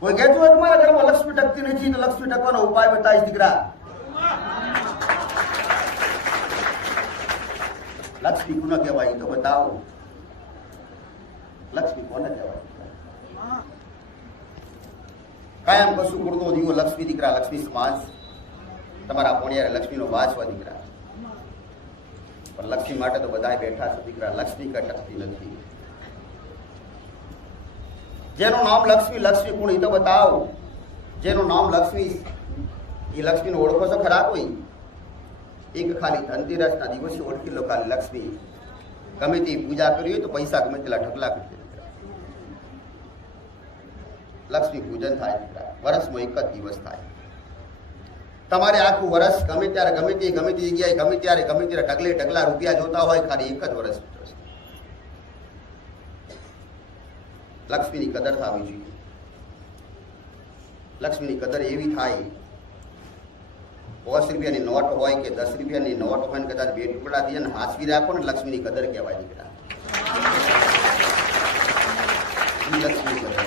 કોઈ કહેતું હોય તમારા ઘરમાં લક્ષ્મી ટકતી નથી તો લક્ષ્મી ટકવાનો ઉપાય બતાવીશ દીકરા. લક્ષ્મી કોને કહેવાય તો બતાવો. લક્ષ્મી કોને કહેવાય? કાયમ કશું કુડતો દીવો લક્ષ્મી દીકરા, લક્ષ્મી સમાજ તમારા પોણિયારે લક્ષ્મીનો વાસવા દીકરા. પણ લક્ષ્મી માટે તો બધા બેઠા છે દીકરા. લક્ષ્મી કઈ ટકતી નથી. જેનું નામ લક્ષ્મી, લક્ષ્મી કોણ એ તો બતાવો. જેનું નામ લક્ષ્મી એ લક્ષ્મીનો ઓળખો છો ખરા? કોઈ એક ખાલી ધનતેરસના દિવસે ઓળખી લો ખાલી લક્ષ્મી. ગમે તે પૂજા કરી હોય તો પૈસા ગમે તેલા ઢગલા કરી દે. લક્ષ્મી પૂજન થાય દીકરા. વર્ષમાં એક જ દિવસ થાય. તમારે આખું વર્ષ ગમે ત્યારે ગમે તે જગ્યાએ ગમે ત્યારે ઢગલે ઢગલા રૂપિયા જોતા હોય, ખાલી એક જ વર્ષ. લક્ષ્મીની કદર થવી જોઈએ. લક્ષ્મીની કદર એવી થાય, 5 રૂપિયાની નોટ હોય કે 10 રૂપિયાની નોટ હોય ને કદાચ 2 ટુકડા દઈએ ને હાંસવી રાખો ને, લક્ષ્મીની કદર કહેવાય દીકરા. લક્ષ્મીની કદર.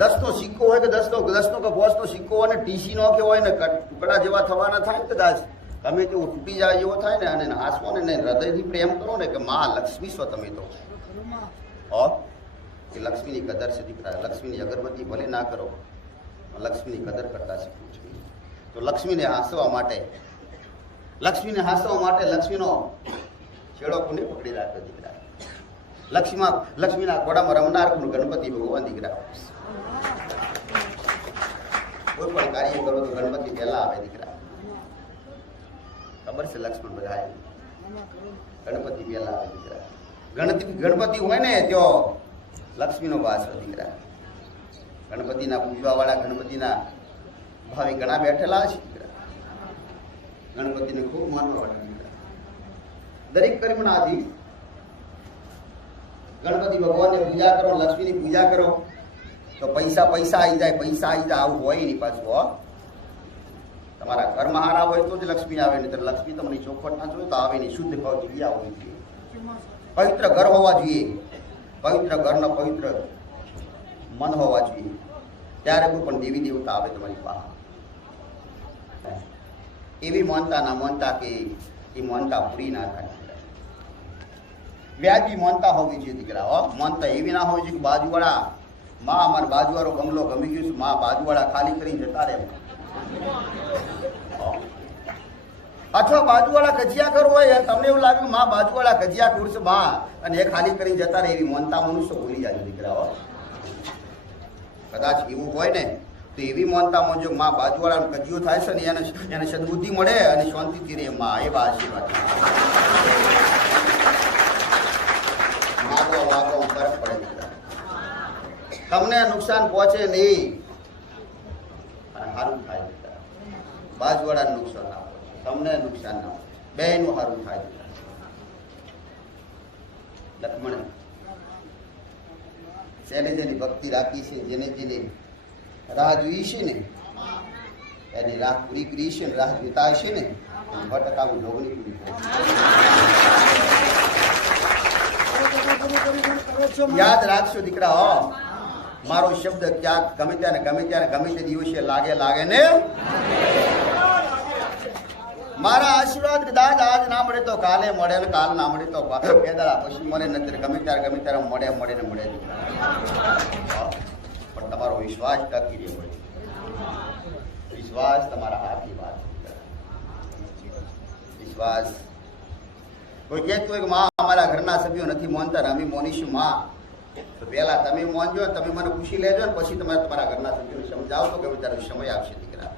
10નો સિક્કો હોય કે 10નો કે 5નો સિક્કો હોય ને ટીસી નો કે હોય ને ટુકડા જેવા થવાના થાય ને કદાચ ગમે તેવું તૂટી જાય જેવો થાય ને, અને હાંસવો ને હૃદયથી પ્રેમ કરો ને કે માં લક્ષ્મી છો તમે તો. એ લક્ષ્મીની કદર છે દીકરા. લક્ષ્મીની અગરબત્તી ભલે ના કરો, લક્ષ્મીની કદર કરતા શીખવું જોઈએ. તો લક્ષ્મીને હાંસવા માટે લક્ષ્મીનો છેડો કોને પકડી રાખ્યો દીકરા? લક્ષ્મીના ઘોડામાં રમનાર કોણ? ગણપતિ ભગવાન દીકરા. કોઈ પણ કાર્ય કરો તો ગણપતિ પહેલા આવે દીકરા. ખબર છે લક્ષ્મણ બધા ગણપતિ પહેલા આવે દીકરા. ગણપતિ હોય ને ત્યાં લક્ષ્મીનો વાસ હોય દીકરા. ગણપતિના પૂજવા વાળા, ગણપતિના ભાવે ઘણા બેઠેલા છે દીકરા. ગણપતિને ખૂબ માનવા વાળા દીકરા. દરેક કર્મનાથી ગણપતિ ભગવાનને પૂજા કરો, લક્ષ્મીની પૂજા કરો તો પૈસા આવી જાય. આવું હોય નહીં પાછું. તમારા ઘરમાં હારા હોય તો જ લક્ષ્મી આવે, નહીં તો લક્ષ્મી તમને ચોખવટ ના જોઈએ તો આવે નહીં. શુદ્ધ ભાવ જગ્યા હોવી જોઈએ. પવિત્ર ઘર હોવા જોઈએ. પવિત્ર ઘરનો પવિત્ર મન હોવા જોઈએ. ત્યારે કોઈ પણ દેવી દેવતા આવે તમારી પાસે. એવી માનતા કે એ માનતા પૂરી ના થાય. વ્યાજબી માનતા હોવી જોઈએ દીકરા. માનતા એવી ના હોવી જોઈએ કે બાજુવાળા માં અમારે બાજુવાળો બંગલો ગમી ગયું છે, માં બાજુવાળા ખાલી કરીને જતા રહે. અથવા બાજુવાળા કજિયા કરવો હોય તમને એવું લાગે માં બાજુવાળા કજિયા કરશે માં અને એ ખાલી કરીને જતા રહે, એવી માનતા મનુષ્ય ભૂલી જાય દીકરા. કદાચ એવું હોય ને તો એવી માનતામાં જો માં બાજુવાળા કજિયો થાય છે ને એને સદબુદ્ધિ મળે અને શાંતિથી રહે માં. એવા આશીર્વાદ ફરક પડે. તમને નુકસાન પહોંચે નહીં અને સારું થાય. બાજુવાળાને નુકસાન ના પહોંચે, તમને નુકસાન ના પહોંચે, બેનું સારું થાય. લક્ષ્મણ જેને જેની ભક્તિ રાખી છે, જેને રાહ જોઈ છે ને એની રાહ પૂરી કરી છે, રાહ જોતા છે ને 100% ઢોગની પૂરી કરી. યાદ રાખશો દીકરા. મારો શબ્દ ક્યાંક ગમે તે દિવસે લાગે ને મારા આશીર્વાદ કદાચ આજ ના મળે તો કાલે મળે ને કાલ ના મળે તો 2 દાડા પછી મળે, નથી ગમે ત્યારે મળે ને મળે. પણ તમારો વિશ્વાસ ટકી રહેવો. વિશ્વાસ તમારા હાથની વાત. વિશ્વાસ કોઈ કહેતું હોય કે માં અમારા ઘરના સભ્યો નથી માનતા, અમે મોનીશું માં, તો પહેલા તમે માનજો, તમે મને પૂછી લેજો ને પછી તમે તમારા ઘરના સભ્યોને સમજાવો તો ગમે ત્યારે સમય આવશે દીકરા.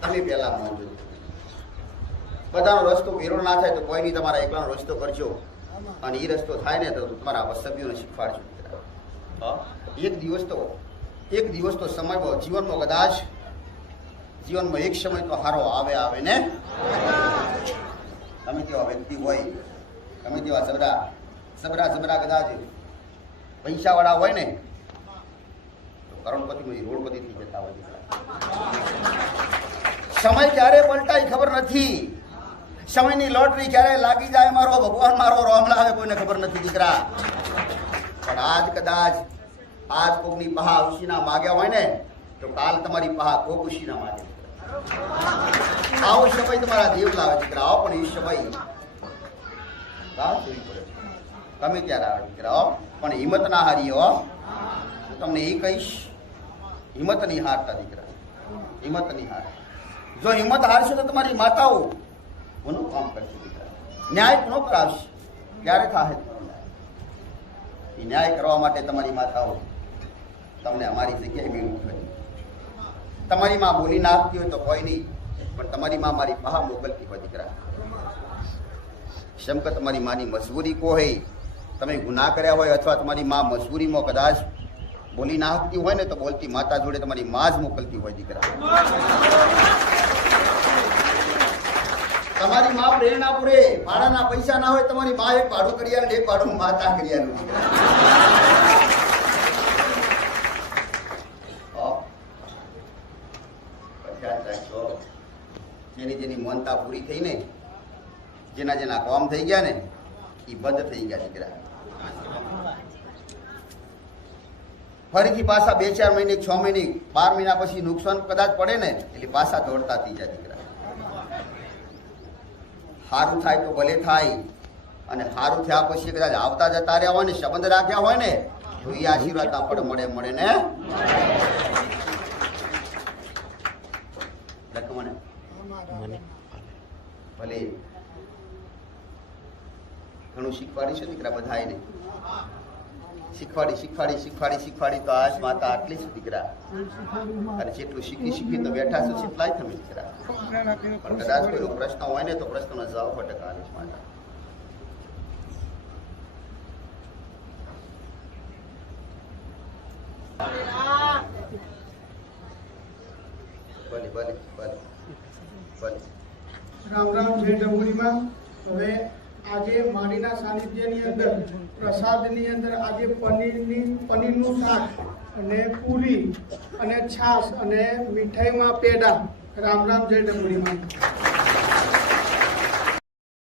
તમે પહેલા માનજો. બધાનો રસ્તો ભેરો ના થાય તો કોઈ નહીં, તમારા એકલાનો રસ્તો કરજો અને એ રસ્તો થાય ને તો તમારા સભ્યોને શીખવાડજો દીકરા. એક દિવસ તો સમય જીવનમાં કદાચ જીવનમાં એક સમય તો હારો આવે ને. તમે તેવા વ્યક્તિ હોય, તમે તેવા સબરા કદાચ પૈસા વાળા હોય ને તો કરોડપતિ રોડપતિ થઈ જતા હોય. સમય ક્યારે પલટાય ખબર નથી. સમયની લોટરી ક્યારે લાગી જાય મારો ભગવાન મારો રોમ લાવે કોઈને ખબર નથી દીકરા. પણ આજ કદાચ આજ કોકની પહા ઉશીના માગ્યા હોય ને તો કાલ તમારી પહા કોક ઉશીના માગે. આવો સમય તમારા દેવ લાવે દીકરાઓ, પણ એ સમય રાહ જોવી પડે. તમે ક્યારે આવે દીકરાઓ, પણ હિંમત ના હારી હો. તમને એ કહીશ, હિંમત નહીં હારતા દીકરા, હિંમત નહીં હાર. જો હિંમત હારશે તો તમારી માતાઓ કોનું કામ કરશે દીકરા? ન્યાય કોનો કરાવશે? ક્યારે થાય? એ ન્યાય કરવા માટે તમારી માતાઓ તમને અમારી જગ્યાએ મેળવું કરી. તમારી માં બોલી ના આપતી હોય તો કોઈ નહીં, પણ તમારી માં મારી પહા મોકલતી હોય દીકરા. શમ કે તમારી માની મજબૂરી કો હોય, તમે ગુનાહ કર્યા હોય અથવા તમારી માં મજબૂરીમાં કદાચ બોલી ના આપતી હોય ને તો બોલતી માતા જોડે તમારી માં જ મોકલતી હોય દીકરા. તમારી માં પ્રેરણા પૂરે, ભાડાના પૈસા ના હોય, તમારી માં એક ભાડું કરી આલે, એક ભાડું માતા કરી આલે. જેની જેની મનતા પૂરી થઈ ને, જેના જેના કામ થઈ ગયા ને, એ બંધ થઈ ગયા દીકરા. ફરીથી પાછા 2-4 મહિને 6 મહિને 12 મહિના પછી નુકસાન કદાચ પડે ને એટલે પાછા દોડતા થઈ જાય દીકરા. સારું થાય તો ભલે થાય, અને સારું થયા પછી કદાચ આવતા જતા રહ્યા હોય ને, સંબંધ રાખ્યા હોય ને, તો એ આશીર્વાદ આપણે મળે ને ભલે ઘણું શીખવાડીશું દીકરા બધાને. શીખવાડી તો આજ માતા આટલી જ દીકરા. અને જેટલું શીખી તો બેઠા છો એટલા જ તમે દીકરા. પણ કદાચ કોઈ પ્રશ્ન હોય ને તો પ્રશ્નનો જવાબ 100% આલીશ માતા. ભલે ભલે ભલે ભલે. રામ રામ. જય ડમુડીમાં. હવે આજે માડીના સાનિધ્યની અંદર પ્રસાદની અંદર આજે પનીરનું શાક અને પૂરી અને છાશ અને મીઠાઈમાં પેડા. રામ રામ. જય ડમુડીમાં.